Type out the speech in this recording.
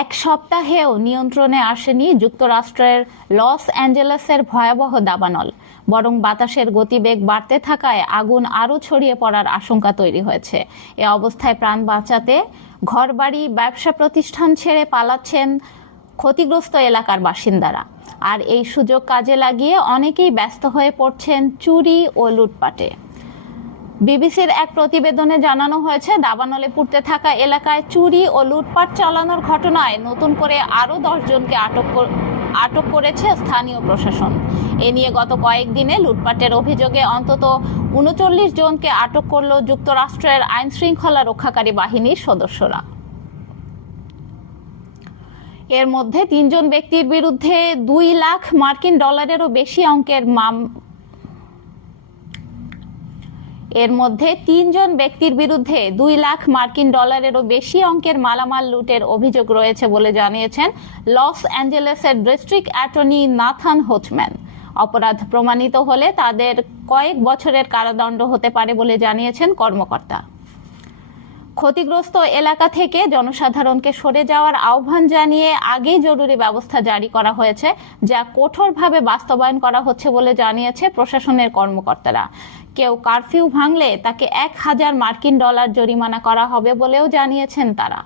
এক সপ্তাহেও নিয়ন্ত্রণে আসেনি যুক্তরাষ্ট্রের লস অ্যাঞ্জেলেসের ভয়াবহ দাবানল, বরং বাতাসের গতিবেগ বাড়তে থাকায় আগুন আরও ছড়িয়ে পড়ার আশঙ্কা তৈরি হয়েছে। এ অবস্থায় প্রাণ বাঁচাতে ঘরবাড়ি, ব্যবসা প্রতিষ্ঠান ছেড়ে পালাচ্ছেন ক্ষতিগ্রস্ত এলাকার বাসিন্দারা। আর এই সুযোগ কাজে লাগিয়ে অনেকেই ব্যস্ত হয়ে পড়ছেন চুরি ও লুটপাটে। বিবিসির এক প্রতিবেদনে জানানো হয়েছে, দাবানলে পুড়তে থাকা এলাকায় চুরি ও লুটপাট চালানোর ঘটনায় নতুন করে আরও 10 জনকে আটক করেছে স্থানীয় প্রশাসন। এ নিয়ে গত কয়েকদিনে লুটপাটের অভিযোগে অন্তত 39 জনকে আটক করল যুক্তরাষ্ট্রের আইন শৃঙ্খলা রক্ষাকারী বাহিনীর সদস্যরা। এর মধ্যে 3 জন ব্যক্তির বিরুদ্ধে 2 লাখ মার্কিন ডলারেরও বেশি অঙ্কের মালামাল লুটের অভিযোগ রয়েছে বলে জানিয়েছেন লস অ্যাঞ্জেলেসের ডিস্ট্রিক্ট অ্যাটর্নি নাথান হোচম্যান। অপরাধ প্রমাণিত হলে তাদের কয়েক বছরের কারাদণ্ড হতে পারে বলে জানিয়েছেন কর্মকর্তা। ক্ষতিগ্রস্ত এলাকা থেকে জনসাধারণকে সরে যাওয়ার আহ্বান জানিয়ে আগেই জরুরি ব্যবস্থা জারি করা হয়েছে, যা কঠোরভাবে বাস্তবায়ন করা হচ্ছে বলে জানিয়েছে প্রশাসনের কর্মকর্তারা। কেউ কারফিউ ভাঙলে তাকে 1000 মার্কিন ডলার জরিমানা করা হবে বলেও জানিয়েছেন তারা।